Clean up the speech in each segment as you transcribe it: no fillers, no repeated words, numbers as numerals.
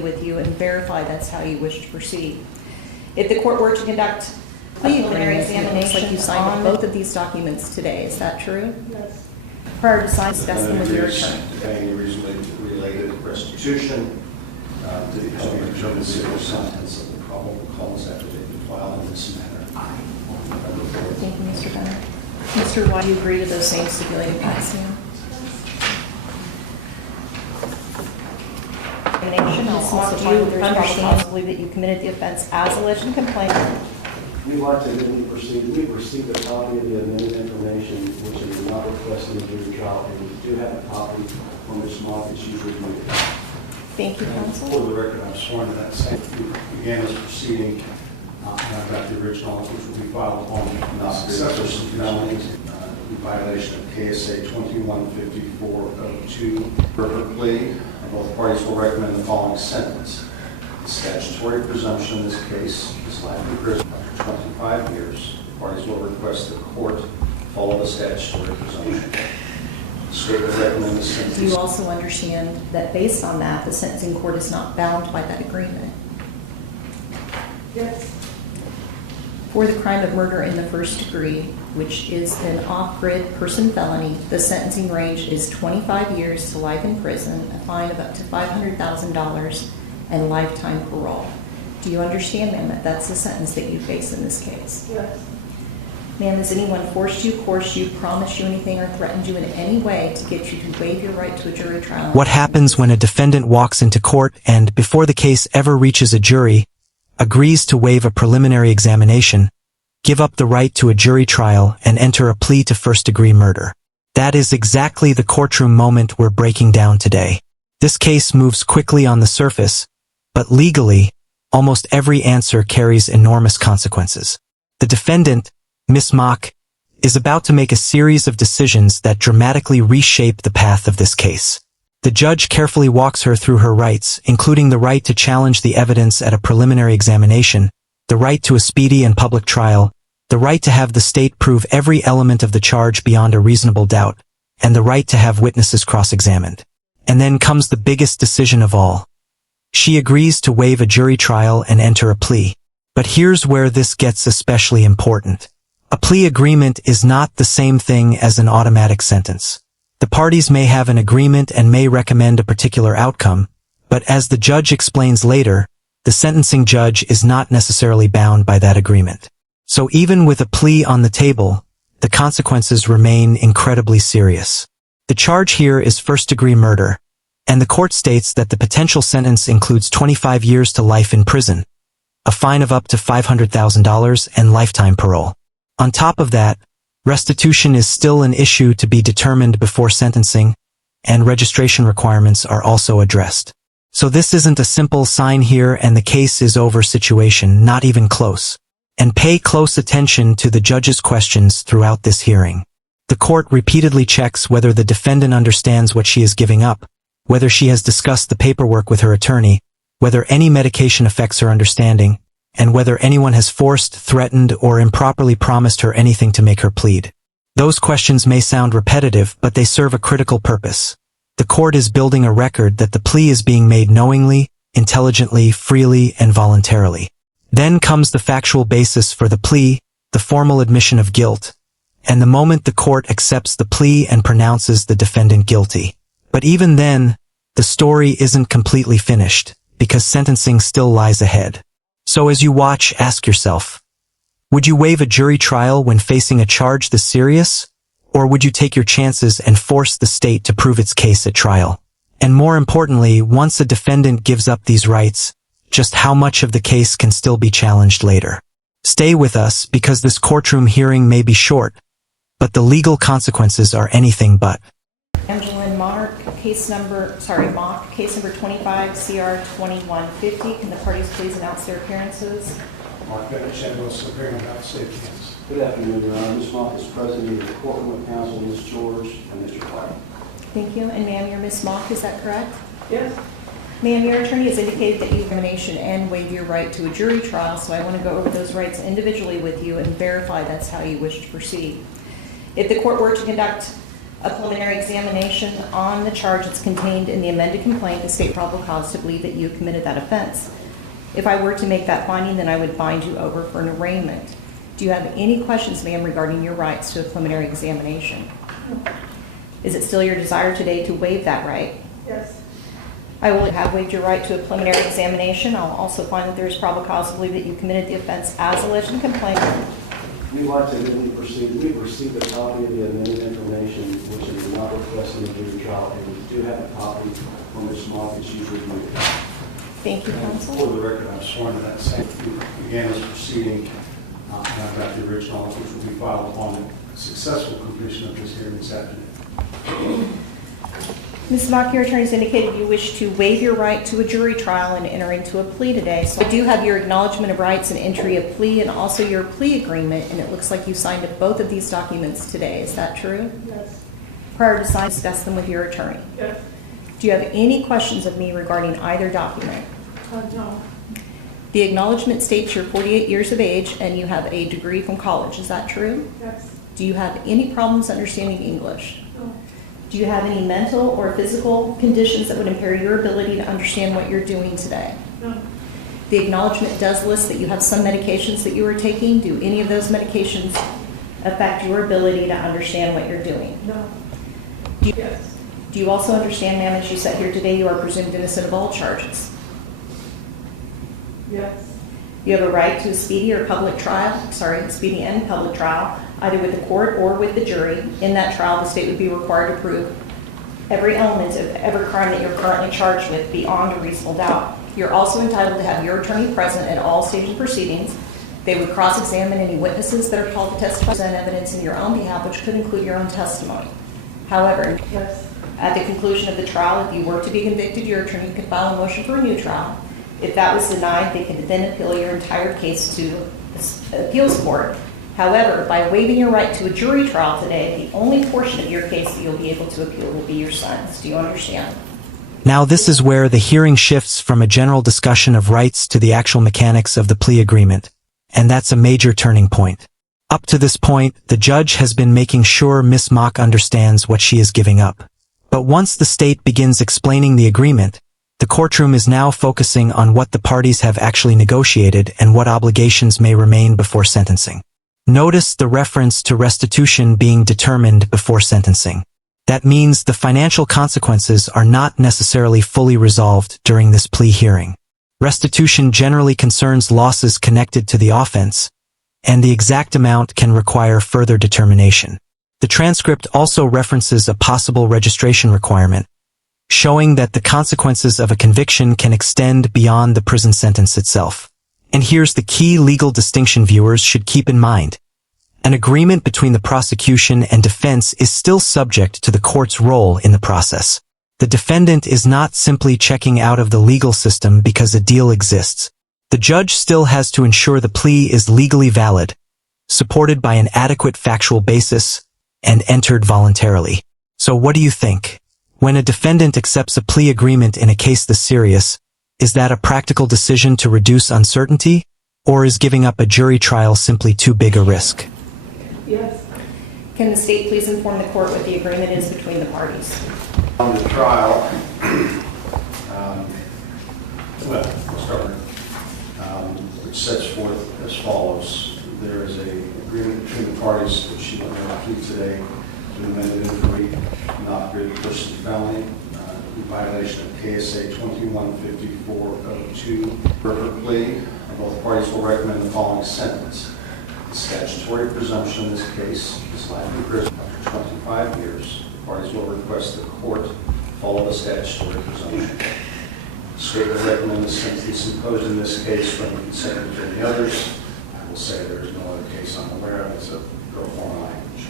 with you and verify that's how you wish to proceed. If the court were to conduct a preliminary examination, like you signed both of these documents today, is that true? Yes. Prior to signing, discuss them with your attorney. Any reasonably related restitution to the determined civil sentence of the probable cause affidavit filed in this manner. Thank you, Mr. Bennett. Mr. White, do you agree to those same stipulated facts? Do you understand possibly that you committed the offense as alleged in the complaint? We'd like to immediately proceed. We've received a copy of the amended information, which is not requested in the jury trial, and we do have a copy from Ms. Mock that she's reviewed. Thank you, counsel. For the record, I'm sworn to that same. We began this proceeding, and I've got the original, which will be filed on successor felonies in violation of KSA 215402 for plea. Both parties will recommend the following sentence. The statutory presumption in this case is life in prison up to 25 years. The parties will request the court follow the statutory presumption. The state will recommend the sentence. Do you also understand that based on that, the sentencing court is not bound by that agreement? Yes. For the crime of murder in the first degree, which is an off-grid person felony, the sentencing range is 25 years to life in prison, a fine of up to $500,000, and lifetime parole. Do you understand, ma'am, that that's the sentence that you face in this case? Yes. Ma'am, has anyone forced you, coerced you, promised you anything, or threatened you in any way to get you to waive your right to a jury trial? What happens when a defendant walks into court and, before the case ever reaches a jury, agrees to waive a preliminary examination, give up the right to a jury trial, and enter a plea to first-degree murder? That is exactly the courtroom moment we're breaking down today. This case moves quickly on the surface, but legally, almost every answer carries enormous consequences. The defendant, Ms. Mock, is about to make a series of decisions that dramatically reshape the path of this case. The judge carefully walks her through her rights, including the right to challenge the evidence at a preliminary examination, the right to a speedy and public trial, the right to have the state prove every element of the charge beyond a reasonable doubt, and the right to have witnesses cross-examined. And then comes the biggest decision of all. She agrees to waive a jury trial and enter a plea. But here's where this gets especially important. A plea agreement is not the same thing as an automatic sentence. The parties may have an agreement and may recommend a particular outcome, but as the judge explains later, the sentencing judge is not necessarily bound by that agreement. So even with a plea on the table, the consequences remain incredibly serious. The charge here is first-degree murder, and the court states that the potential sentence includes 25 years to life in prison, a fine of up to $500,000, and lifetime parole. On top of that, restitution is still an issue to be determined before sentencing, and registration requirements are also addressed. So this isn't a simple sign here and the case is over situation, not even close. And pay close attention to the judge's questions throughout this hearing. The court repeatedly checks whether the defendant understands what she is giving up, whether she has discussed the paperwork with her attorney, whether any medication affects her understanding, and whether anyone has forced, threatened, or improperly promised her anything to make her plead. Those questions may sound repetitive, but they serve a critical purpose. The court is building a record that the plea is being made knowingly, intelligently, freely, and voluntarily. Then comes the factual basis for the plea, the formal admission of guilt, and the moment the court accepts the plea and pronounces the defendant guilty. But even then, the story isn't completely finished, because sentencing still lies ahead. So as you watch, ask yourself, would you waive a jury trial when facing a charge this serious? Or would you take your chances and force the state to prove its case at trial? And more importantly, once a defendant gives up these rights, just how much of the case can still be challenged later? Stay with us because this courtroom hearing may be short, but the legal consequences are anything but. Angeline Mock, case number 25 CR 2150. Can the parties please announce their appearances? Mark Bennett, appearing on behalf of State Kansas. Good afternoon, Your Honor. Ms. Mock is present in the courtroom with counsel, Ms. George and Mr. White. Thank you. And ma'am, you're Ms. Mock, is that correct? Yes. Ma'am, your attorney has indicated that you examination and waive your right to a jury trial, so I want to go over those rights individually with you and verify that's how you wish to proceed. If the court were to conduct a preliminary examination on the charge that's contained in the amended complaint, the state probable cause to believe that you committed that offense. If I were to make that finding, then I would bind you over for an arraignment. Do you have any questions, ma'am, regarding your rights to a preliminary examination? Is it still your desire today to waive that right? Yes. I will have waived your right to a preliminary examination. I'll also find that there is probable cause to believe that you committed the offense as alleged in the complaint. We'd like to immediately proceed. We've received a copy of the amended information, which is not requested in the jury trial, and we do have a copy from Ms. Moffitt. She's reviewed it. Thank you, For counsel. the record, I'm sworn to that same. We began this proceeding, and I've got the original, which will be filed upon the successful completion of this hearing this afternoon. Ms. Mock, your attorneys indicated you wish to waive your right to a jury trial and enter into a plea today. So I do have your acknowledgement of rights and entry of plea and also your plea agreement, and it looks like you signed both of these documents today. Is that true? Yes. Prior to signing, discuss them with your attorney. Yes. Do you have any questions of me regarding either document? No. The acknowledgement states you're 48 years of age and you have a degree from college. Is that true? Yes. Do you have any problems understanding English? No. Do you have any mental or physical conditions that would impair your ability to understand what you're doing today? No. The acknowledgement does list that you have some medications that you are taking. Do any of those medications affect your ability to understand what you're doing? No. Yes. Do you also understand, ma'am, as you sat here today, you are presumed innocent of all charges? Yes. You have a right to a speedy or public trial, speedy and public trial, either with the court or with the jury. In that trial, the state would be required to prove every element of every crime that you're currently charged with beyond a reasonable doubt. You're also entitled to have your attorney present at all stages of proceedings. They would cross-examine any witnesses that are called to testify, present evidence in your own behalf, which could include your own testimony. However, Yes. at the conclusion of the trial, if you were to be convicted, your attorney could file a motion for a new trial. If that was denied, they could then appeal your entire case to the appeals court. However, by waiving your right to a jury trial today, the only portion of your case that you'll be able to appeal will be your son's. Do you understand? Now this is where the hearing shifts from a general discussion of rights to the actual mechanics of the plea agreement. And that's a major turning point. Up to this point, the judge has been making sure Miss Mock understands what she is giving up. But once the state begins explaining the agreement, the courtroom is now focusing on what the parties have actually negotiated and what obligations may remain before sentencing. Notice the reference to restitution being determined before sentencing. That means the financial consequences are not necessarily fully resolved during this plea hearing. Restitution generally concerns losses connected to the offense, and the exact amount can require further determination. The transcript also references a possible registration requirement, showing that the consequences of a conviction can extend beyond the prison sentence itself. And here's the key legal distinction viewers should keep in mind. An agreement between the prosecution and defense is still subject to the court's role in the process. The defendant is not simply checking out of the legal system because a deal exists. The judge still has to ensure the plea is legally valid, supported by an adequate factual basis, and entered voluntarily. So what do you think? When a defendant accepts a plea agreement in a case this serious, is that a practical decision to reduce uncertainty, or is giving up a jury trial simply too big a risk? Yes. Can the state please inform the court what the agreement is between the parties? On the trial, we'll start, which sets forth as follows. There is an agreement between the parties, which she went over to today, to amend an injury, not good person felony, in violation of KSA 215402. For her plea, both parties will recommend the following sentence. The statutory presumption in this case is life in prison up to 25 years. The parties will request the court follow the statutory presumption. The state will recommend the sentence imposed in this case from consecutive to any others. I will say there is no other case I'm aware of. It's a pro forma language.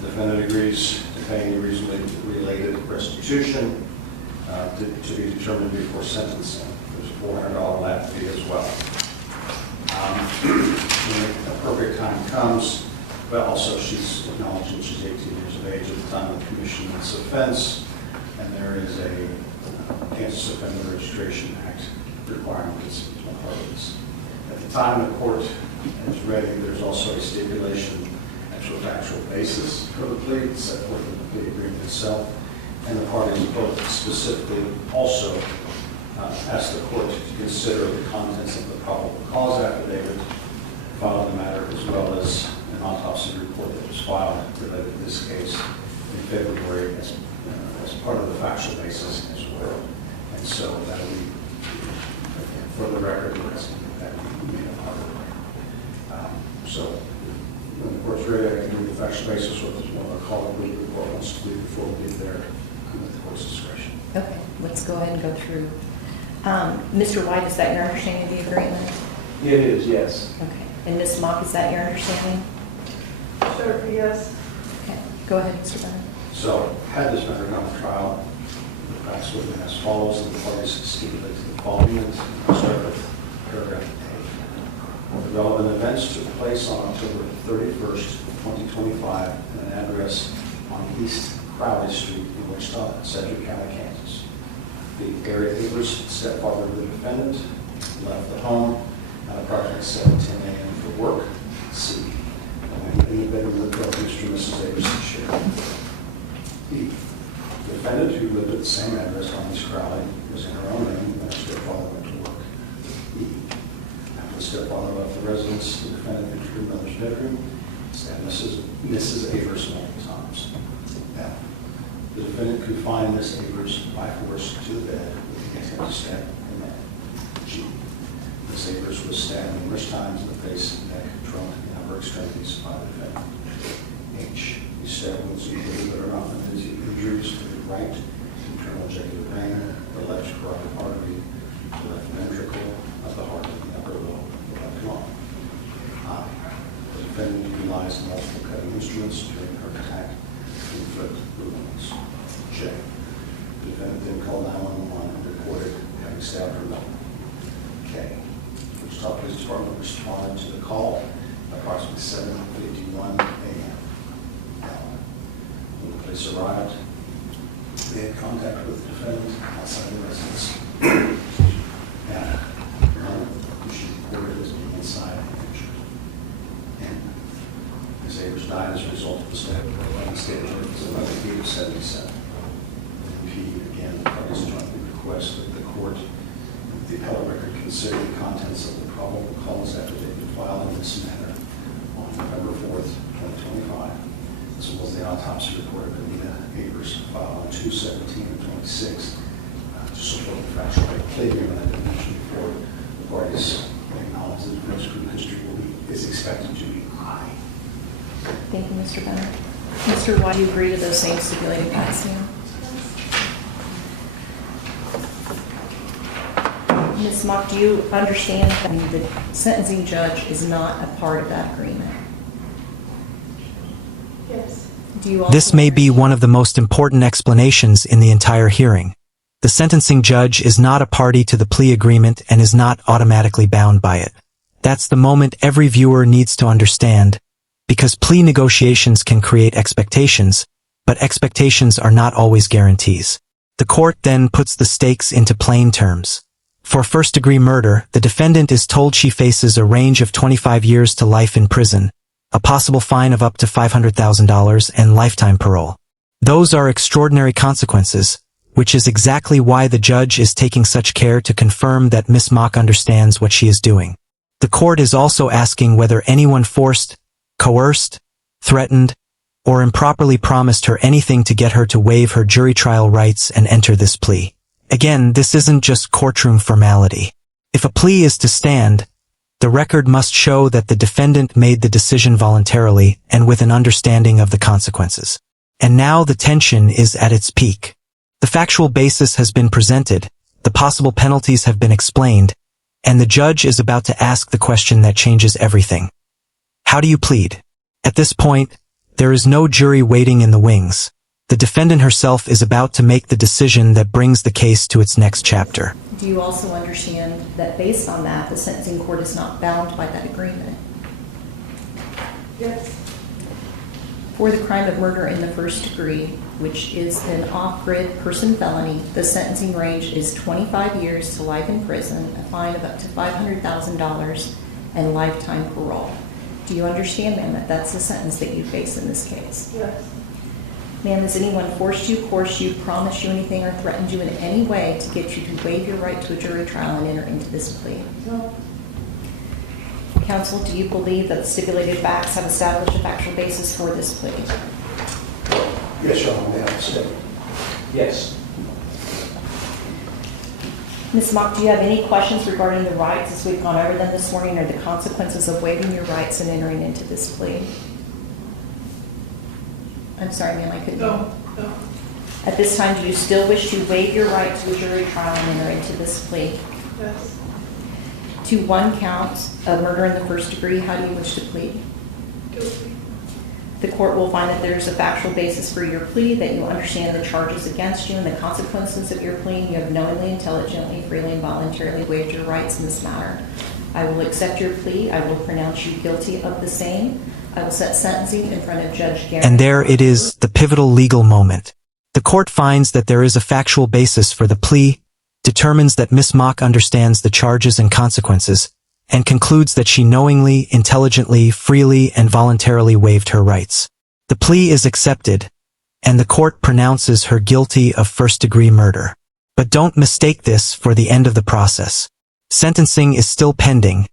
The defendant agrees to pay any reasonably related restitution to be determined before sentencing. There's a $400 lap fee as well. When the appropriate time comes, but also she's acknowledging she's 18 years of age at the time of the commission of this offense, and there is a Kansas Offender Registration Act requirement that's part of this. At the time the court is ready, there's also a stipulation factual basis for the plea, set forth in the plea agreement itself, and the parties both specifically also asked the court to consider the contents of the probable cause affidavit filed in the matter, as well as an autopsy report that was filed related to this case in February as part of the factual basis as well. And so that we, for the record, that we made a part of the record. So when the court's ready, I can do the factual basis with one of our colleagues the court wants to do before we get there with the court's discretion. Okay, let's go ahead and go through. Mr. White, is that your understanding of the agreement? It is, yes. Okay. And Ms. Mock, is that your understanding? Sure, yes. Okay. Go ahead, Mr. Bennett. So, had this matter gone to trial, the facts would have been as follows, and the parties stipulated the following. I'll start with paragraph A. The relevant events took place on October 31st, 2025, at an address on East Crowley Street in Wichita, Sedgwick County, Kansas. The area neighbor's stepfather of the defendant left the home at approximately 7:10 a.m. for work. C. In the bedroom of Mr. and Mrs. Averson's share. E. The defendant, who lived at the same address on East Crowley, was in her own room when her stepfather went to work. E. After the stepfather left the residence, the defendant entered her mother's bedroom, stabbed Mrs. Avers multiple times. F. The defendant confined Miss Avers by force to the bed with the intent to stab her neck. G. Miss Avers was stabbed numerous times in the face, neck, trunk, and upper extremities by the defendant. H. These stab wounds included but are not limited to injuries to the right internal jugular vein, the left carotid artery, the left ventricle of the heart, and the upper lobe of the left lung. I. The defendant utilized multiple cutting instruments during her attack to inflict the wounds. J. The defendant then called 911 and reported having stabbed her mother. K. The Wichita Police Department responded to the call at approximately 7:51 a.m. When the police arrived, they had contact with the defendant outside the residence. And she reported as being inside and injured. And Ms. Avers died as a result of the stabbing. The state was 11 feet of 77. And P. Again, the parties jointly request that the court, the appellate record, consider the contents of the probable cause affidavit filed in this manner on November 4th, 2025, as well as the autopsy report of Anita Avers filed on 2/17/26, to support the factual plea agreement I did mention before. The parties acknowledge that the defense criminal history is expected to be high. Thank you, Mr. Bennett. Mr. White, do you agree to those same stipulated facts now? Ms. Mock, do you understand that the sentencing judge is not a part of that agreement? Yes. Do you also This may be one of the most important explanations in the entire hearing. The sentencing judge is not a party to the plea agreement and is not automatically bound by it. That's the moment every viewer needs to understand, because plea negotiations can create expectations, but expectations are not always guarantees. The court then puts the stakes into plain terms. For first-degree murder, the defendant is told she faces a range of 25 years to life in prison, a possible fine of up to $500,000 and lifetime parole. Those are extraordinary consequences, which is exactly why the judge is taking such care to confirm that Miss Mock understands what she is doing. The court is also asking whether anyone forced, coerced, threatened, or improperly promised her anything to get her to waive her jury trial rights and enter this plea. Again, this isn't just courtroom formality. If a plea is to stand, the record must show that the defendant made the decision voluntarily and with an understanding of the consequences. And now the tension is at its peak. The factual basis has been presented, the possible penalties have been explained, and the judge is about to ask the question that changes everything. How do you plead? At this point, there is no jury waiting in the wings. The defendant herself is about to make the decision that brings the case to its next chapter. Do you also understand that based on that, the sentencing court is not bound by that agreement? Yes. For the crime of murder in the first degree, which is an off-grid person felony, the sentencing range is 25 years to life in prison, a fine of up to $500,000, and lifetime parole. Do you understand, ma'am, that that's the sentence that you face in this case? Yes. Ma'am, has anyone forced you, coerced you, promised you anything, or threatened you in any way to get you to waive your right to a jury trial and enter into this plea? No. Counsel, do you believe that the stipulated facts have established a factual basis for this plea? Yes, Your Honor, may I state? Yes. Ms. Mock, do you have any questions regarding the rights as we've gone over them this morning, or the consequences of waiving your rights and entering into this plea? I'm sorry, ma'am, I couldn't. No. At this time, do you still wish to waive your right to a jury trial and enter into this plea? Yes. To one count of murder in the first degree, how do you wish to plead? Guilty. The court will find that there is a factual basis for your plea, that you understand the charges against you and the consequences of your plea. You have knowingly, intelligently, freely, and voluntarily waived your rights in this matter. I will accept your plea. I will pronounce you guilty of the same. I will set sentencing in front of Judge Garrett. And there it is, the pivotal legal moment. The court finds that there is a factual basis for the plea, determines that Ms. Mock understands the charges and consequences, and concludes that she knowingly, intelligently, freely, and voluntarily waived her rights. The plea is accepted, and the court pronounces her guilty of first-degree murder. But don't mistake this for the end of the process. Sentencing is still pending,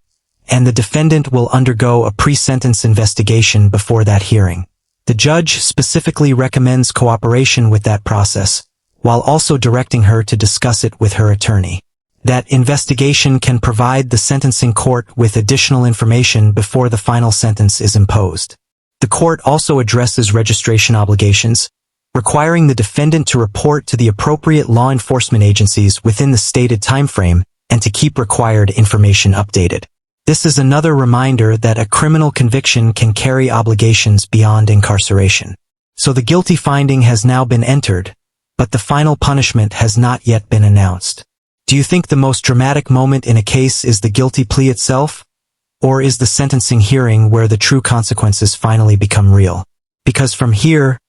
and the defendant will undergo a pre-sentence investigation before that hearing. The judge specifically recommends cooperation with that process, while also directing her to discuss it with her attorney. That investigation can provide the sentencing court with additional information before the final sentence is imposed. The court also addresses registration obligations, requiring the defendant to report to the appropriate law enforcement agencies within the stated timeframe and to keep required information updated. This is another reminder that a criminal conviction can carry obligations beyond incarceration. So the guilty finding has now been entered, but the final punishment has not yet been announced. Do you think the most dramatic moment in a case is the guilty plea itself? Or is the sentencing hearing where the true consequences finally become real? Because from here,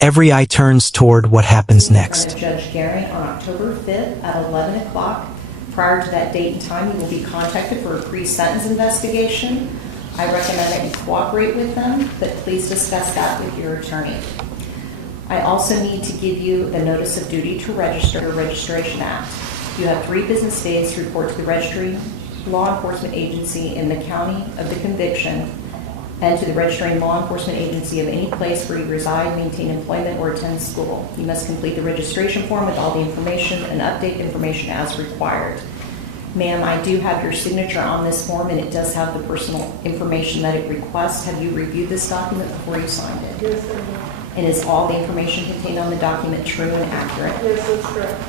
every eye turns toward what happens next. Judge Garrett on October 5th at 11 o'clock. Prior to that date and time, you will be contacted for a pre-sentence investigation. I recommend that you cooperate with them, but please discuss that with your attorney. I also need to give you the notice of duty to register, your Registration Act. You have 3 business days to report to the registry law enforcement agency in the county of the conviction and to the registering law enforcement agency of any place where you reside, maintain employment, or attend school. You must complete the registration form with all the information and update information as required. Ma'am, I do have your signature on this form, and it does have the personal information that it requests. Have you reviewed this document before you signed it? Yes, I do. And is all the information contained on the document true and accurate? Yes, that's correct.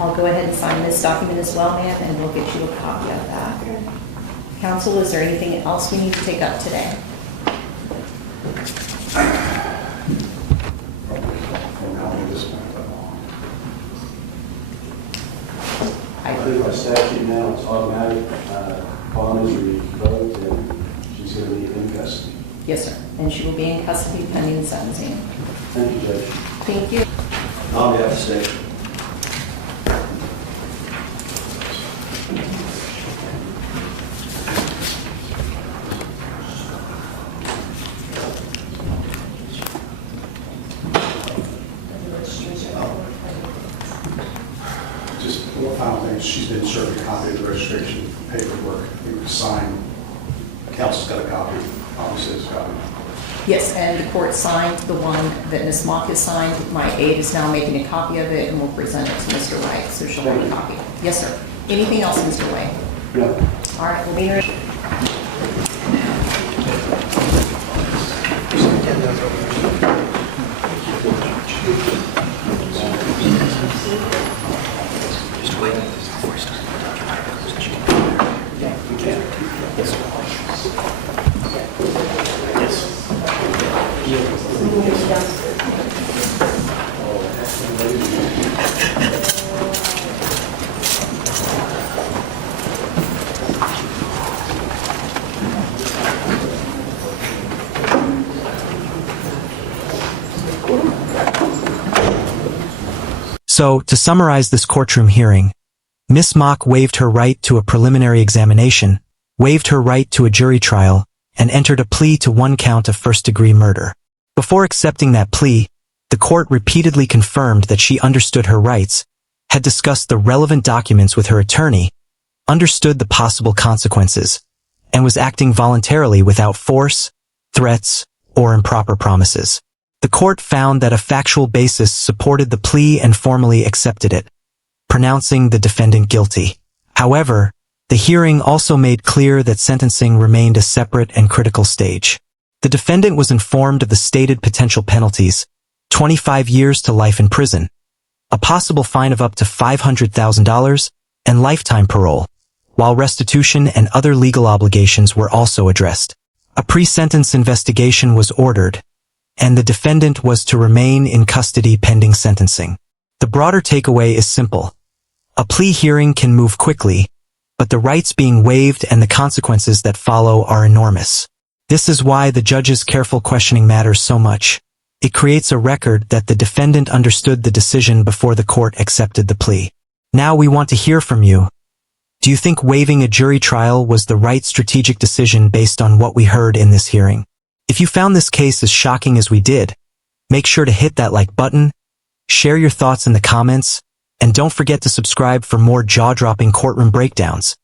I'll go ahead and sign this document as well, ma'am, and we'll get you a copy of that. Okay. Counsel, is there anything else we need to take up today? I think by statute now, it's automatic, bond is revoked, and she's going to be in custody. Yes, sir. And she will be in custody pending sentencing. Thank you, Judge. Thank you. On behalf of the state. Just one final thing, she's been served a copy of the registration paperwork. We would sign, counsel's got a copy, obviously it's a copy. Yes, and the court signed the one that Ms. Mock has signed. My aide is now making a copy of it, and we'll present it to Mr. White, so she'll have a copy. Yes, sir. Anything else, Mr. White? No. All right, we'll be ready. Just wait before we start. So, to summarize this courtroom hearing, Ms. Mock waived her right to a preliminary examination, waived her right to a jury trial, and entered a plea to 1 count of first-degree murder. Before accepting that plea, the court repeatedly confirmed that she understood her rights, had discussed the relevant documents with her attorney, understood the possible consequences, and was acting voluntarily without force, threats, or improper promises. The court found that a factual basis supported the plea and formally accepted it, pronouncing the defendant guilty. However, the hearing also made clear that sentencing remained a separate and critical stage. The defendant was informed of the stated potential penalties: 25 years to life in prison, a possible fine of up to $500,000, and lifetime parole, while restitution and other legal obligations were also addressed. A pre-sentence investigation was ordered, and the defendant was to remain in custody pending sentencing. The broader takeaway is simple. A plea hearing can move quickly, but the rights being waived and the consequences that follow are enormous. This is why the judge's careful questioning matters so much. It creates a record that the defendant understood the decision before the court accepted the plea. Now we want to hear from you. Do you think waiving a jury trial was the right strategic decision based on what we heard in this hearing? If you found this case as shocking as we did, make sure to hit that like button, share your thoughts in the comments, and don't forget to subscribe for more jaw-dropping courtroom breakdowns.